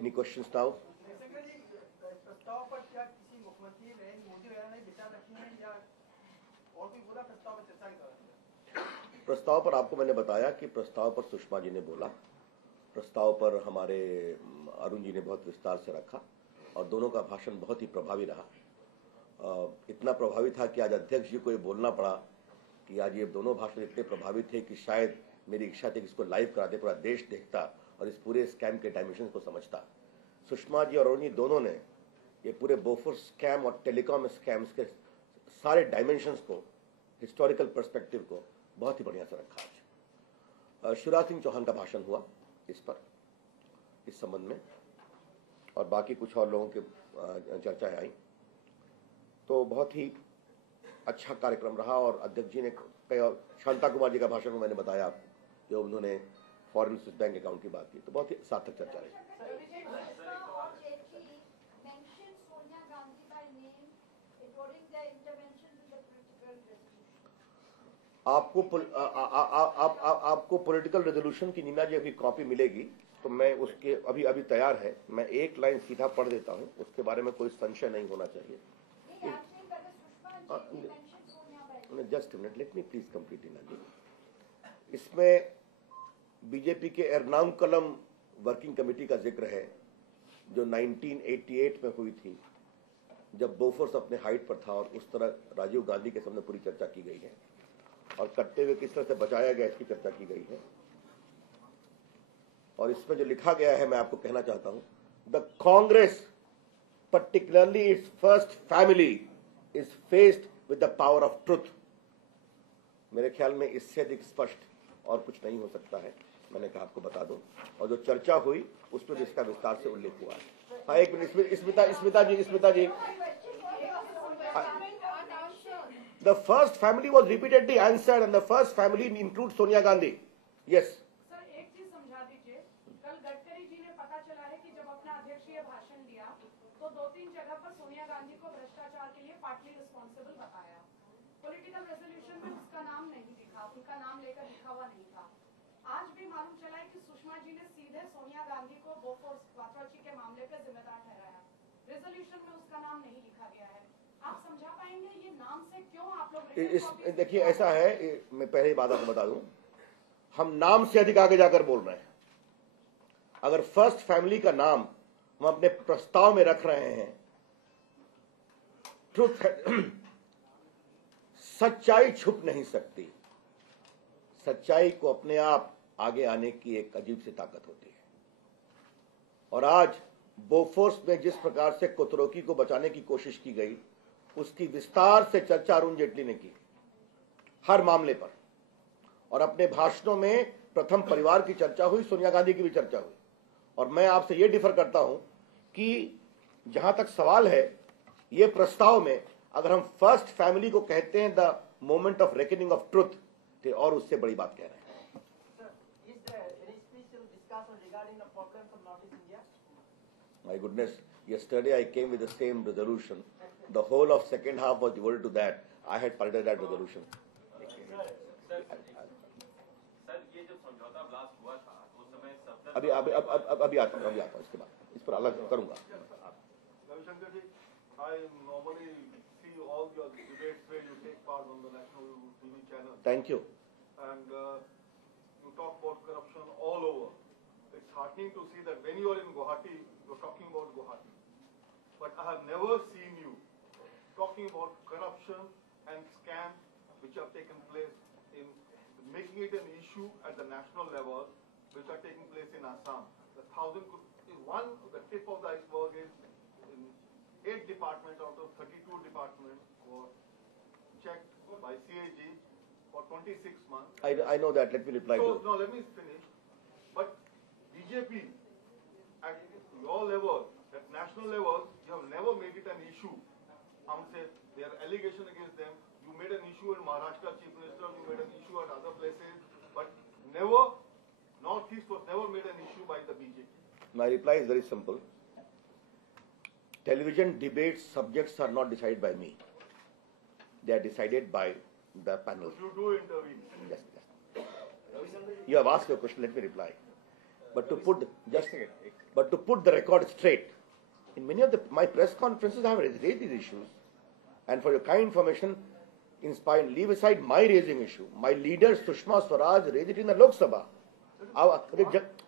Any questions now? प्रस्ताव पर क्या किसी मुख्यमंत्री मोदी वगैरह ने विचार रखी है या और कोई बोला प्रस्ताव पर चर्चा के दौरान? प्रस्ताव पर आपको मैंने बताया कि प्रस्ताव पर सुषमा जी ने बोला, प्रस्ताव पर हमारे अरुण जी ने बहुत विस्तार से रखा और दोनों का भाषण बहुत ही प्रभावी रहा। इतना प्रभावी था कि आज अध्यक्ष जी को ये बोलना पड़ा कि आज ये दोनों भाषण इतने प्रभावी थे कि शायद मेरी इच्छा थी कि इसको लाइव कराते, पूरा देश देखता और इस पूरे स्कैम के डायमेंशन को समझता। सुषमा जी और अरुण जी दोनों ने ये पूरे बोफोर्स स्कैम और टेलीकॉम स्कैम्स के सारे डायमेंशंस को, हिस्टोरिकल पर्सपेक्टिव को बहुत ही बढ़िया से रखा। आज शिवराज सिंह चौहान का भाषण हुआ इस संबंध में, और बाकी कुछ और लोगों की चर्चाएं आई, तो बहुत ही अच्छा कार्यक्रम रहा। और अध्यक्ष जी ने कई, और शांता कुमार जी का भाषण में मैंने बताया कि उन्होंने फॉरेन स्विस बैंक अकाउंट की बात की, तो बहुत ही सार्थक चर्चा रही। आपको पॉलिटिकल रेजोल्यूशन की नीना जी अभी कॉपी मिलेगी, तो मैं उसके अभी तैयार है, मैं एक लाइन सीधा पढ़ देता हूं, उसके बारे में कोई संशय नहीं होना चाहिए। Just minute, let me please complete Neena ji. इसमें बीजेपी के एर्नाकुलम वर्किंग कमेटी का जिक्र है, जो 1988 में हुई थी, जब बोफोर्स अपने हाइट पर था, और उस तरह राजीव गांधी के सामने पूरी चर्चा की गई है, और कटते हुए किस तरह से बचाया गया इसकी चर्चा की गई है। और इसमें जो लिखा गया है मैं आपको कहना चाहता हूं, the Congress particularly its first family is faced with the power of truth। मेरे ख्याल में इससे अधिक स्पष्ट और कुछ नहीं हो सकता है, मैंने कहा आपको बता दूं। और जो चर्चा हुई उसमें जिसका विस्तार से उल्लेख हुआ है। हाँ, एक minute, Smita ji, the first family was repeatedly answered and the first family includes Sonia Gandhi। Yes। Political resolution में उसका नाम नहीं लिखा, उनका नाम लेकर लिखा हुआ नहीं था। आज भी मालूम चला है कि सुषमा जी ने सीधे सोनिया गांधी को बोफोर्स वात्राची के मामले पे जिम्मेदार ठहराया। रेजोल्यूशन में उसका नाम नहीं लिखा गया है। आप समझा पाएंगे ये नाम से क्यों आप लोग? देखिए, ऐसा है, मैं पहले बात आपको बता दूं, हम नाम से अधिक आगे जाकर बोल रहे हैं। अगर फर्स्ट फैमिली का नाम हम अपने प्रस्ताव में रख रहे हैं, ट्रुथ, सच्चाई छुप नहीं सकती, सच्चाई को अपने आप आगे आने की एक अजीब सी ताकत होती है। और आज बोफोर्स में जिस प्रकार से कोतरोकी को बचाने की कोशिश की गई, उसकी विस्तार से चर्चा अरुण जेटली ने की हर मामले पर, और अपने भाषणों में प्रथम परिवार की चर्चा हुई, सोनिया गांधी की भी चर्चा हुई। और मैं आपसे यह डिफर करता हूं कि जहां तक सवाल है, ये प्रस्ताव में अगर हम फर्स्ट फैमिली को कहते हैं the moment of reckoning of truth, तो और उससे बड़ी बात कह रहे हैं। My goodness, yesterday I came with the same resolution. The whole of second half was devoted to that. I had parted that resolution. अभी आता हूँ इसके बाद इस पर अलग करूंगा। रविशंकर जी, I normally see all your debates where you take part on the national TV channel. Thank you. And you talk about corruption all over. It's heartening to see that when you are in Guwahati, you're talking about Guwahati. But I have never seen you talking about corruption and scams which have taken place in making it an issue at the national level, which are taking place in Assam. The tip of the iceberg is in 8 departments out of 32 departments were checked by CAG for 26 months. I know that. Let me reply to it. No, let me finish. But BJP, at your level, at national level, you have never made it an issue. There are allegations against them. You made an issue in Maharashtra Chief Minister, you made an issue at other places, but never, Northeast was never made an issue by the BJP. My reply is very simple. Television debates subjects are not decided by me. They are decided by the panel. You do intervene. Yes. You have asked your question, let me reply. But to put the record straight, in many of my press conferences, I have raised these issues. And for your kind information, leave aside my raising issue. My leader Sushma Swaraj raised it in the Lok Sabha.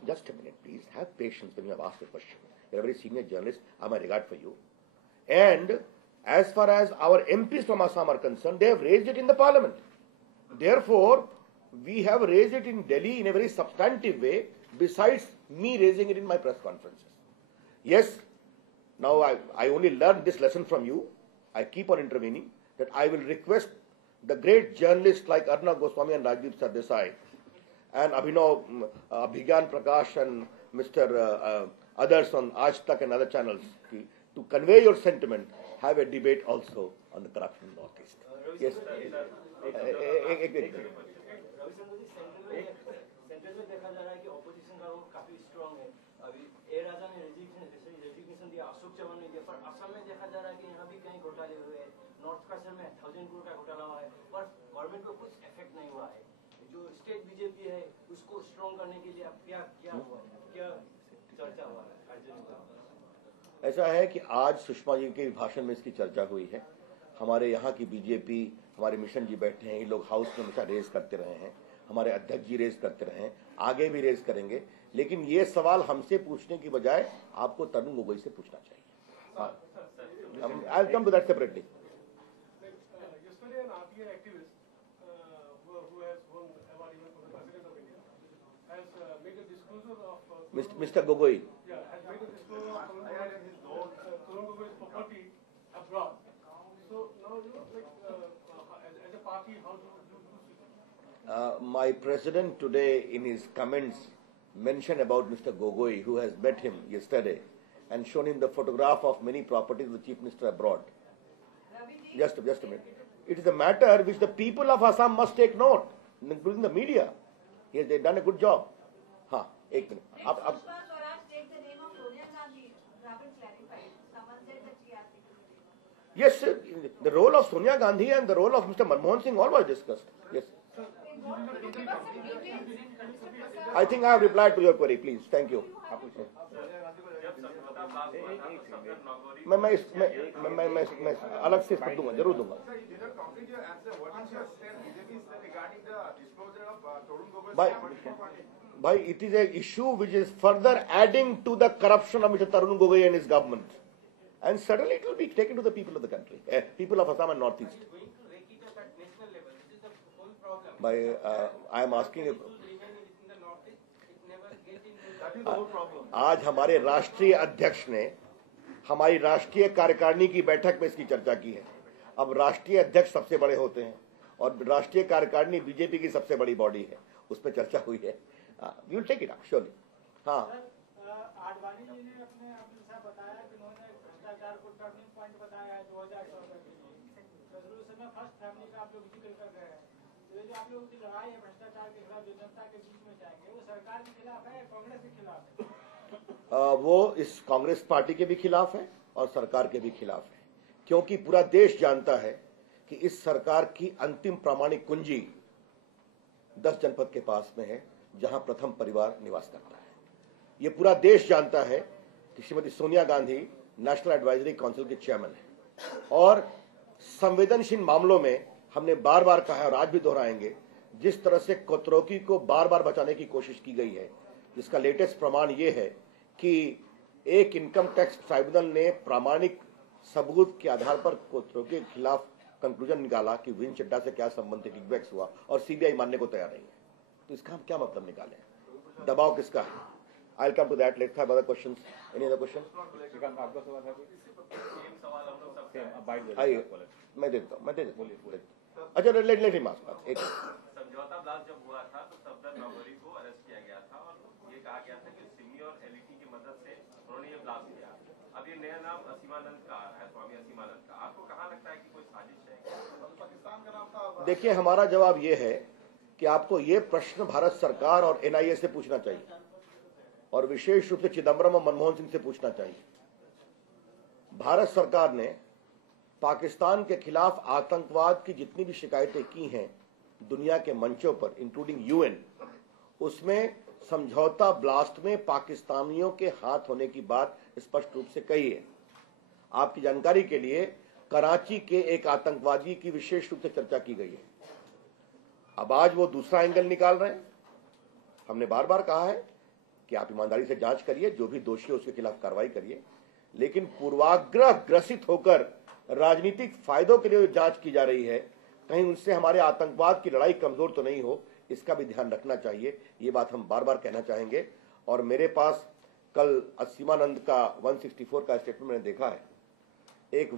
Just a minute, please. Have patience when you have asked a question. You're a very senior journalist. I have my regard for you. And as far as our MPs from Assam are concerned, they have raised it in the parliament. Therefore, we have raised it in Delhi in a very substantive way, besides me raising it in my press conferences. Yes, now I only learned this lesson from you. I keep on intervening, that I will request the great journalists like Arnab Goswami and Rajdeep Sardesai and Abhinav Abhigyan Prakash and Mr. Others on Aaj Tak and other channels to convey your sentiment, have a debate also on the corruption in Northeast. Yes. Central में देखा जा रहा है कि opposition का role काफी strong है. अभी ए राजा ने रेजिग्नेशन दिया, अशोक चौहान ने दिया, पर असम में देखा जा रहा है कि यहाँ भी कई घोटाले हुए हैं. नॉर्थ कासर में 1000 करोड़ का घोटाला हुआ है, पर गवर्नमेंट को कुछ इफेक्ट नहीं हुआ है. जो स्टेट बीजेपी है उसको स्ट्रांग करने के लिए अब क्या हुआ है, क्या चर्चा हुआ है? ऐसा है कि आज सुषमा जी के भाषण में इसकी चर्चा हुई है. हमारे यहाँ की बीजेपी, हमारे मिशन जी बैठे हैं, ये लोग हाउस में हमेशा रेज करते रहे हैं, हमारे अध्यक्ष जी रेज करते रहे हैं, आगे भी रेज करेंगे. लेकिन ये सवाल हमसे पूछने की बजाय आपको तरुण गोगोई से पूछना चाहिए. I'll come to that separately. Yesterday, an RTI activist who has won award even for the President of India has made a disclosure of Mr. Gogoi. Yeah, has made a disclosure of Tarun Gogoi's property abroad. So now, as a party, how do you see? My president today in his comments mentioned about Mr. Gogoi, who has met him yesterday and shown him the photograph of many properties of the Chief Minister abroad. Just a minute. It is a matter which the people of Assam must take note, including the media. Yes, they've done a good job. Haan, ek minute. Sushma Swaraj take the name of Sonia Gandhi. Rahul clarified. Someone said that she asked it to the name of. Yes, sir. The role of Sonia Gandhi and the role of Mr. Manmohan Singh all was discussed. Yes. I think I have replied to your query. Please, thank you. मैं अलग से दूंगा, जरूर दूंगा. Bhai, it is an issue which is further adding to the corruption of Mr. Tarun Gogoi and his government, and certainly it will be taken to the people of the country, people of Assam and Northeast. I am asking you. आज हमारे राष्ट्रीय अध्यक्ष ने हमारी राष्ट्रीय कार्यकारिणी की बैठक में इसकी चर्चा की है. अब राष्ट्रीय अध्यक्ष सबसे बड़े होते हैं और राष्ट्रीय कार्यकारिणी बीजेपी की सबसे बड़ी बॉडी है, उस पर चर्चा हुई है. We will take it up surely. हाँ, आडवाणी जी ने अपने बताया कि उन्होंने भ्रष्टाचार को टर्निंग पॉइंट बताया है 2014 के लिए. रेजोल्यूशन में फर्स्ट फैमिली का आप लोग जिक्र कर रहे हैं. ये जो आप लोगों की लड़ाई है भ्रष्टाचार के खिलाफ, जो जनता के बीच में जाएंगे, वो सरकार के खिलाफ है, कांग्रेस के खिलाफ है? वो इस कांग्रेस पार्टी के भी खिलाफ है और सरकार के भी खिलाफ है, क्योंकि पूरा देश जानता है कि इस सरकार की अंतिम प्रामाणिक कुंजी 10 जनपद के पास में है, जहां प्रथम परिवार निवास करता है. ये पूरा देश जानता है कि Shrimati Sonia Gandhi national advisory council के चेयरमैन है, और संवेदनशील मामलों में हमने बार बार कहा है और आज भी दोहराएंगे, जिस तरह से कोतरोकी को बार बार बचाने की कोशिश की गई है, जिसका लेटेस्ट प्रमाण ये है कि एक इनकम टैक्स ट्राइब्यूनल ने प्रामाणिक सबूत के आधार पर कोतरोकी के खिलाफ कंक्लूजन निकाला कि विन चड्डा से क्या संबंध है, किकबैक्स हुआ, और सीबीआई मानने को तैयार नहीं है. तो इसका हम क्या मतलब निकालें? दबाव किसका है? I will come to that. Let's have other questions. Any other question? आइए, मैं देता हूँ. अच्छा, लेट हिम आस्क. एक समझौता ब्लास्ट जब हुआ था तो सफदर नौकरी को अरेस्ट किया गया था और ये कहा गया था कि सिमी और एलईटी की मदद से उन्होंने ये ब्लास्ट किया. अब ये नया नाम असीमानंद का है, स्वामी असीमानंद का. आपको कहाँ लगता है कि कोई साजिश है? पाकिस्तान का नाम था. देखिए, हमारा जवाब ये है कि आपको ये प्रश्न भारत सरकार और एनआईए से पूछना चाहिए, और विशेष रूप से चिदम्बरम और मनमोहन सिंह से पूछना चाहिए. भारत सरकार ने पाकिस्तान के खिलाफ आतंकवाद की जितनी भी शिकायतें की हैं दुनिया के मंचों पर, इंक्लूडिंग यूएन, उसमें समझौता ब्लास्ट में पाकिस्तानियों के हाथ होने की बात स्पष्ट रूप से कही है। आपकी जानकारी के लिए कराची के एक आतंकवादी की विशेष रूप से चर्चा की गई है। अब आज वो दूसरा एंगल निकाल रहे हैं। हमने बार बार कहा है कि आप ईमानदारी से जांच करिए, जो भी दोषी है उसके खिलाफ कार्रवाई करिए, लेकिन पूर्वाग्रह ग्रसित होकर राजनीतिक फायदों के लिए जो जांच की जा रही है, कहीं उनसे हमारे आतंकवाद की लड़ाई कमजोर तो नहीं हो, इसका भी ध्यान रखना चाहिए। ये बात हम बार बार कहना चाहेंगे। और मेरे पास कल असीमानंद का 164 का स्टेटमेंट मैंने देखा है। एक